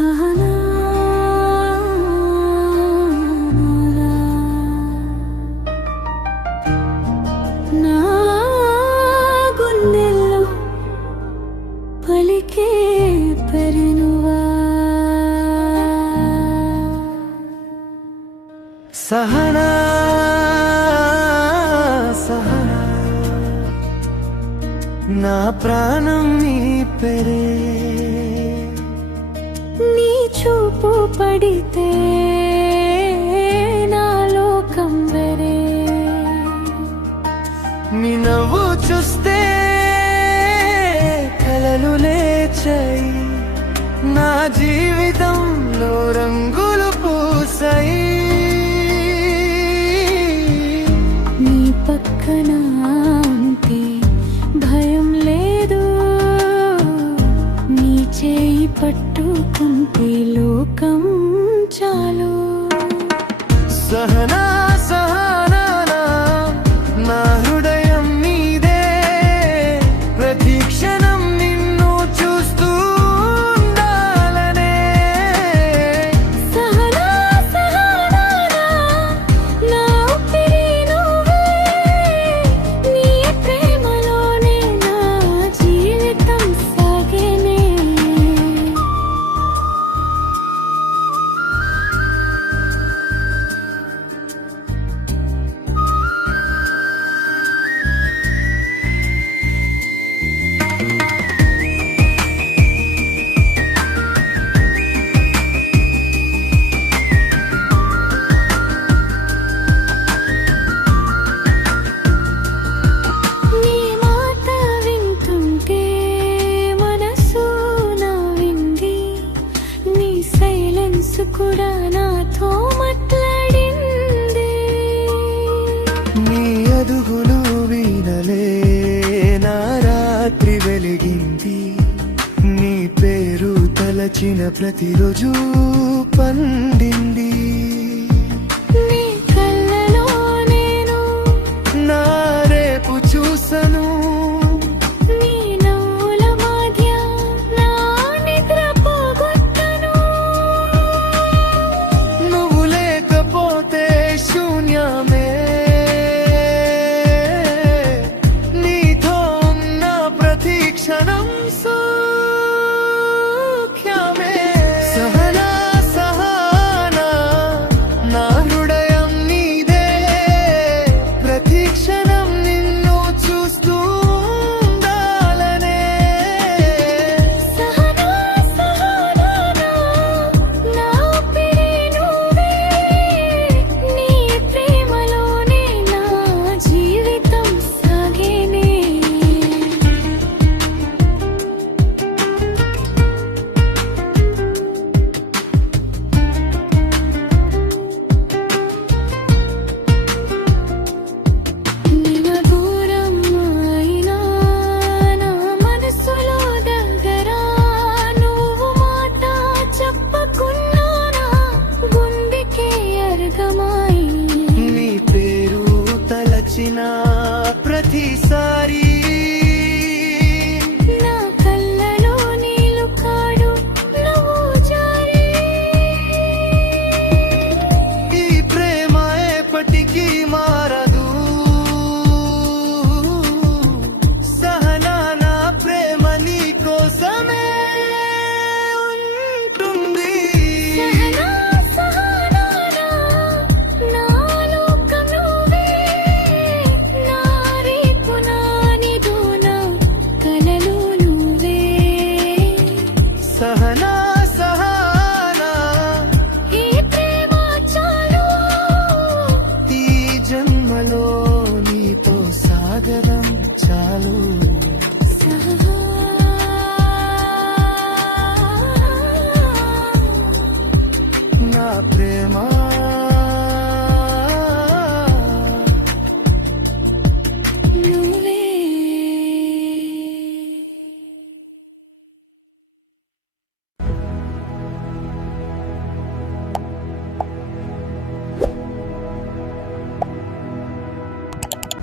సహనా నా గుండెల్లో పలికే పెరినువా సహనా సహనా నా ప్రాణం నీ పెరే నీ చూపు పడితే నా లోకం వెరే నీ నవ్వు చూస్తే కలలు లేచాయి నా జీవితంలో రంగులు పూసాయి నీ పక్కన ఉంటే భయం లేదు నీ చేయి పట్టుకుంటే లోకం చాలు సహనా సహనా నా హృదయం నీదే ప్రతి క్షణం నిన్ను చూస్తూ ఉండాలనే సహనా సహనా నా ఊపిరి నువ్వే నీ ప్రేమలోనే నా జీవితం సాగేనే నీ మాట వింటుంటే మనసు నవ్వింది నీ సైలెన్స్ కూడా నాతో మాట్లాడింది నీ అదుగులు వీణలే నా రాత్రి వెలిగింది నీ పేరు తలచిన ప్రతిరోజు పండింది నీ కళ్ళలో నేను నా రేపు చూసను నీ నవ్వుల మధ్య నా నిద్ర పోగొట్టను నువ్వు లేకపోతే శూన్యమే నీతో ఉన్న ప్రతి క్షణం సౌఖ్యమే సహనా సహనా నా హృదయం నీదే ప్రతి క్షణం నిన్ను చూస్తూ ఉండాలనే సహనా సహనా నా ఊపిరి నువ్వే నీ ప్రేమలోనే నా జీవితం సాగేనే నిన్న దూరం అయినా నా మనసులో దగ్గర నువ్వు మాట చెప్పకున్నా నా గుండెకే అర్థమై నీ పేరు తలచిన ప్రతిసారి నా కళ్ళలో నీళ్ళు కాడు నువ్వు జారి ఈ ప్రేమ ఎప్పటికీ మారదు సహనా నా ప్రేమ నీ కోసమే ఉంటుంది సహనా సహనా నా లోకం నువ్వే నా రేపు నా నిదున కలలు నువ్వే సహనా సహనా ఈ ప్రేమ చాలు ఈ జన్మలో నీతో సాగరం చాలు నా ప్రేమ